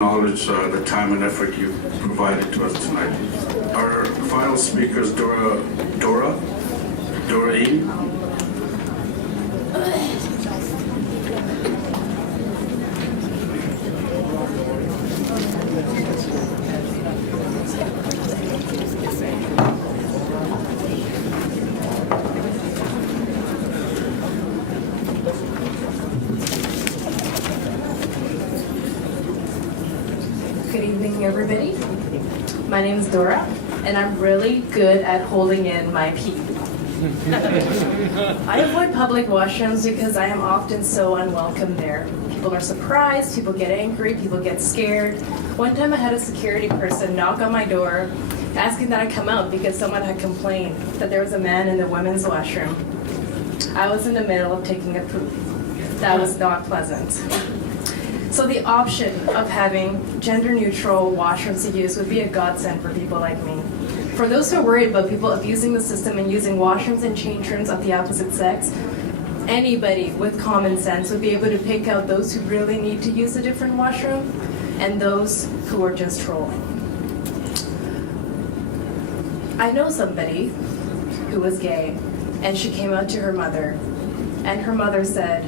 Acknowledge the time and effort you provided to us tonight. Our final speaker is Dora E. Good evening, everybody. My name is Dora, and I'm really good at holding in my pee. I avoid public washrooms because I am often so unwelcome there. People are surprised, people get angry, people get scared. One time I had a security person knock on my door asking that I come out because someone had complained that there was a man in the women's washroom. I was in the middle of taking a poop. That was not pleasant. So the option of having gender-neutral washrooms to use would be a godsend for people like me. For those who are worried about people abusing the system and using washrooms and change rooms of the opposite sex, anybody with common sense would be able to pick out those who really need to use a different washroom and those who are just trolling. I know somebody who was gay, and she came out to her mother, and her mother said,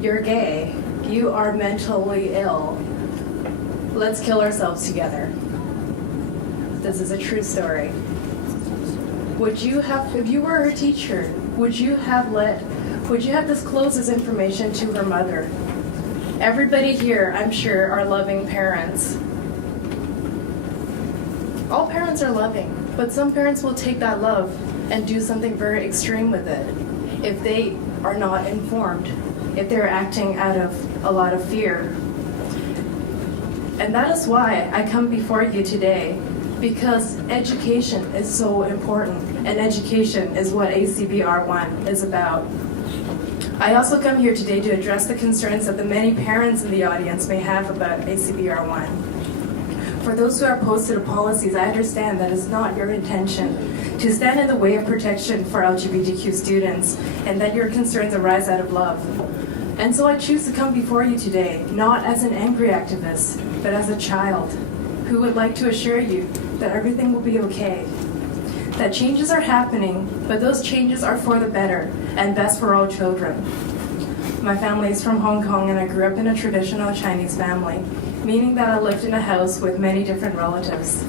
"You're gay. You are mentally ill. Let's kill ourselves together." This is a true story. Would you have, if you were her teacher, would you have disclosed this information to her mother? Everybody here, I'm sure, are loving parents. All parents are loving, but some parents will take that love and do something very extreme with it if they are not informed, if they're acting out of a lot of fear. And that is why I come before you today, because education is so important, and education is what ACBR1 is about. I also come here today to address the concerns that the many parents in the audience may have about ACBR1. For those who are opposed to the policies, I understand that it's not your intention to stand in the way of protection for LGBTQ students, and that your concerns arise out of love. And so I choose to come before you today, not as an angry activist, but as a child who would like to assure you that everything will be okay. That changes are happening, but those changes are for the better and best for all children. My family is from Hong Kong, and I grew up in a traditional Chinese family, meaning that I lived in a house with many different relatives.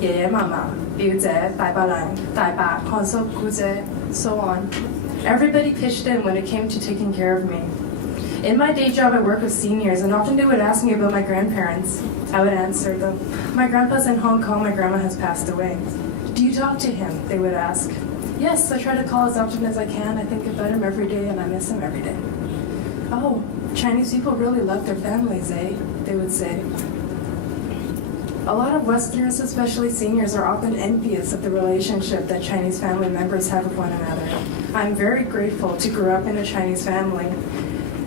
爺爺嫲嫲、表姐、大伯娘、大伯、漢叔、姑姐, so on. Everybody pitched in when it came to taking care of me. In my day job, I work with seniors, and often they would ask me about my grandparents. I would answer them, "My grandpa's in Hong Kong, my grandma has passed away." "Do you talk to him?" they would ask. "Yes, I try to call as often as I can. I think about him every day, and I miss him every day." "Oh, Chinese people really love their families, eh?" they would say. A lot of Westerners, especially seniors, are often envious of the relationship that Chinese family members have with one another. I'm very grateful to grow up in a Chinese family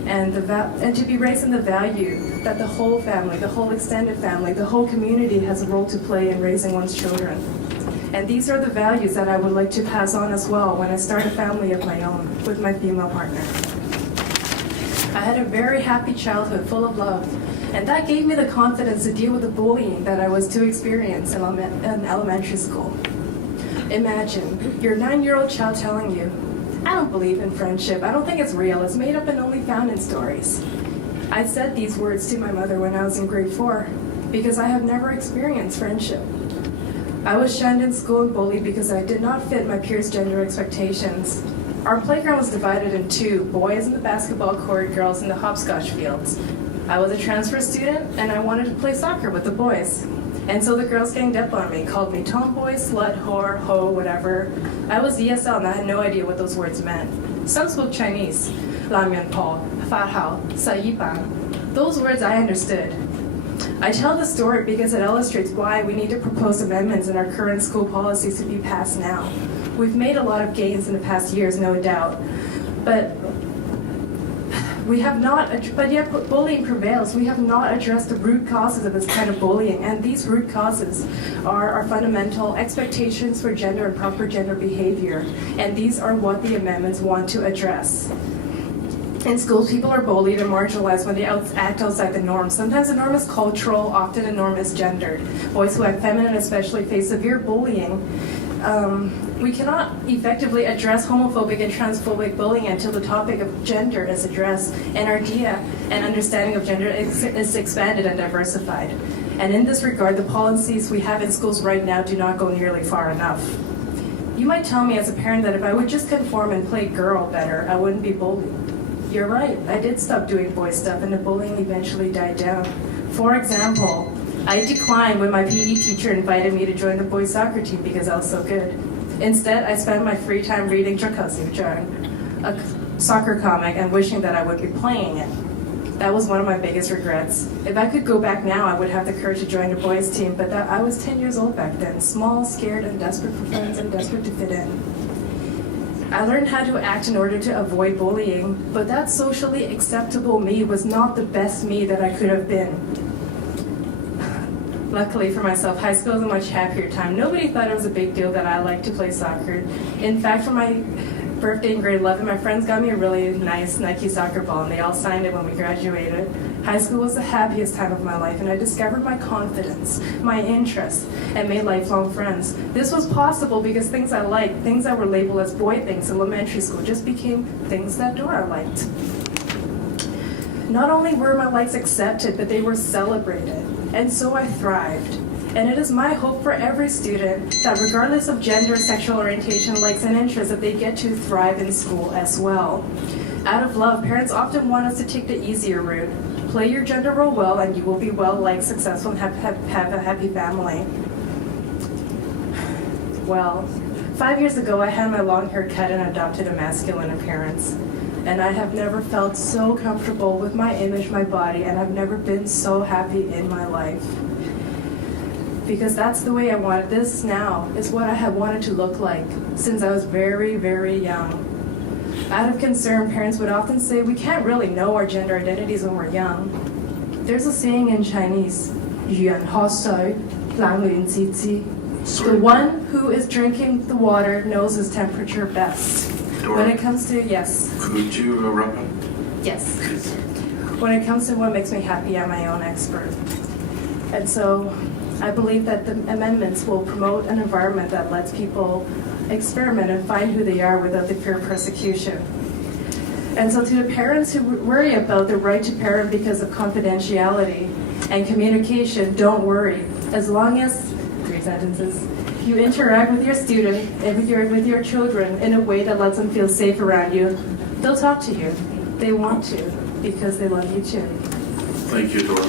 and to be raised in the value that the whole family, the whole extended family, the whole community has a role to play in raising one's children. And these are the values that I would like to pass on as well when I start a family of my own with my female partner. I had a very happy childhood full of love, and that gave me the confidence to deal with the bullying that I was to experience in elementary school. Imagine your 9-year-old child telling you, "I don't believe in friendship. I don't think it's real. It's made up and only found in stories." I said these words to my mother when I was in grade 4 because I have never experienced friendship. I was shunned in school and bullied because I did not fit my peers' gender expectations. Our playground was divided in two, boys in the basketball court, girls in the hopscotch fields. I was a transfer student, and I wanted to play soccer with the boys. And so the girls ganged up on me, called me tomboy, slut, whore, hoe, whatever. I was ESL, and I had no idea what those words meant. Some spoke Chinese, 拉面泡, 发好, 小一般. Those words I understood. I tell this story because it illustrates why we need to propose amendments in our current school policies to be passed now. We've made a lot of gains in the past years, no doubt, but yet bullying prevails. We have not addressed the root causes of this kind of bullying, and these root causes are our fundamental expectations for gender and proper gender behavior, and these are what the amendments want to address. In schools, people are bullied and marginalized when they act outside the norm. Sometimes the norm is cultural, often the norm is gendered. Boys who act feminine especially face severe bullying. We cannot effectively address homophobic and transphobic bullying until the topic of gender is addressed and our idea and understanding of gender is expanded and diversified. And in this regard, the policies we have in schools right now do not go nearly far enough. You might tell me as a parent that if I would just conform and play girl better, I wouldn't be bullied. You're right, I did stop doing boy stuff and the bullying eventually died down. For example, I declined when my PE teacher invited me to join the boys soccer team because I was so good. Instead, I spent my free time reading Chakasiuchan, a soccer comic, and wishing that I would be playing it. That was one of my biggest regrets. If I could go back now, I would have the courage to join the boys team, but I was 10 years old back then, small, scared, and desperate for friends and desperate to fit in. I learned how to act in order to avoid bullying, but that socially acceptable me was not the best me that I could have been. Luckily for myself, high school was a much happier time. Nobody thought it was a big deal that I liked to play soccer. In fact, for my birthday in grade 11, my friends got me a really nice Nike soccer ball, and they all signed it when we graduated. High school was the happiest time of my life, and I discovered my confidence, my interests, and made lifelong friends. This was possible because things I liked, things that were labeled as boy things in elementary school, just became things that Dora liked. Not only were my likes accepted, but they were celebrated. And so I thrived. And it is my hope for every student that regardless of gender, sexual orientation, likes, and interests, that they get to thrive in school as well. Out of love, parents often want us to take the easier route. Play your gender role well and you will be well-liked, successful, and have a happy family. Well, 5 years ago I had my long hair cut and adopted a masculine appearance. And I have never felt so comfortable with my image, my body, and I've never been so happy in my life. Because that's the way I wanted. This now is what I have wanted to look like since I was very, very young. Out of concern, parents would often say, we can't really know our gender identities when we're young. There's a saying in Chinese, 远喝水,冷暖自知. The one who is drinking the water knows his temperature best. Dora, When it comes to, yes. could you wrap up? Yes. When it comes to what makes me happy, I'm my own expert. And so I believe that the amendments will promote an environment that lets people experiment and find who they are without the fear of persecution. And so to the parents who worry about the right to parent because of confidentiality and communication, don't worry. As long as, 3 sentences, you interact with your student and with your children in a way that lets them feel safe around you, they'll talk to you. They want to because they love you too. Thank you, Dora.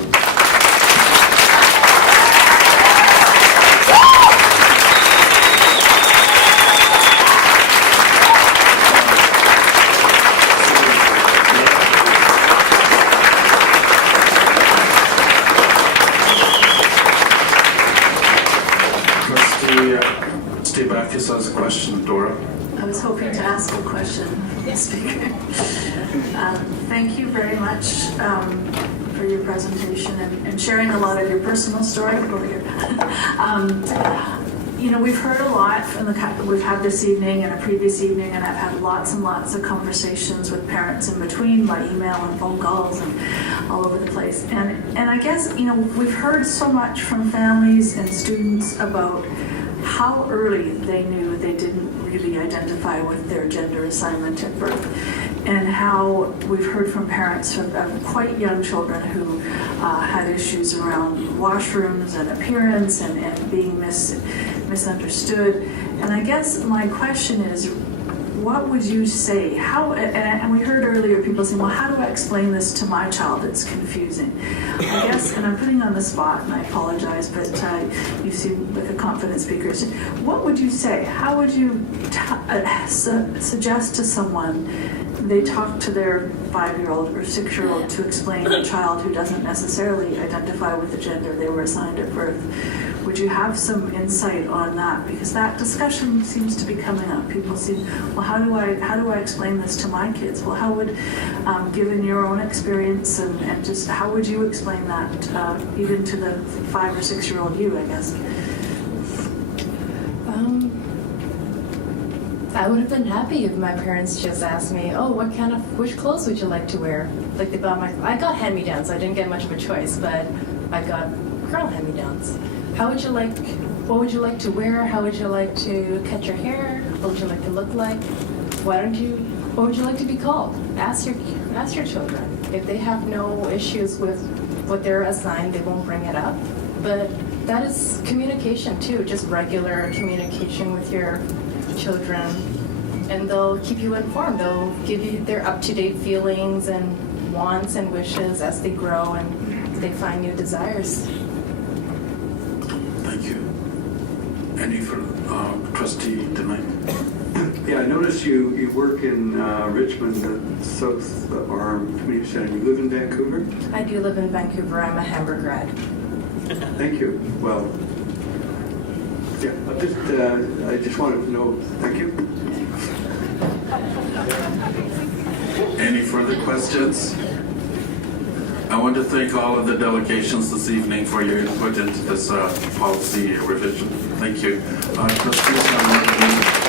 Steve Backus has a question, Dora. I was hoping to ask a question, Speaker. Thank you very much for your presentation and sharing a lot of your personal story. Over here. You know, we've heard a lot from we've had this evening and a previous evening, and I've had lots and lots of conversations with parents in between by email and phone calls and all over the place. And I guess, you know, we've heard so much from families and students about how early they knew they didn't really identify with their gender assignment at birth, and how we've heard from parents of quite young children who had issues around washrooms and appearance and being misunderstood. And I guess my question is, what would you say? How? And we heard earlier people saying, well, how do I explain this to my child? It's confusing. I guess, and I'm putting you on the spot, and I apologize, but you seem like a confident speaker. So what would you say? How would you suggest to someone they talk to their 5-year-old or 6-year-old to explain to a child who doesn't necessarily identify with the gender they were assigned at birth? Would you have some insight on that? Because that discussion seems to be coming up. People see, well, how do I explain this to my kids? Well, how would, given your own experience and just how would you explain that even to the 5 or 6-year-old you, I guess? I would have been happy if my parents just asked me, oh, which clothes would you like to wear? Like I got hand-me-downs, so I didn't get much of a choice, but I got girl hand-me-downs. What would you like to wear? How would you like to cut your hair? What would you like to look like? What would you like to be called? Ask your children. If they have no issues with what they're assigned, they won't bring it up. But that is communication too, just regular communication with your children. And they'll keep you informed. They'll give you their up-to-date feelings and wants and wishes as they grow and they find new desires. Thank you. Any for Trustee Denight? Yeah, I noticed you work in Richmond, the South Arm Community Center. You live in Vancouver? I do live in Vancouver. I'm a Hamburg grad. Thank you. Well, yeah, I just wanted to know. Thank you. Any further questions? I want to thank all of the delegations this evening for your input into this policy revision. Thank you. Trustees,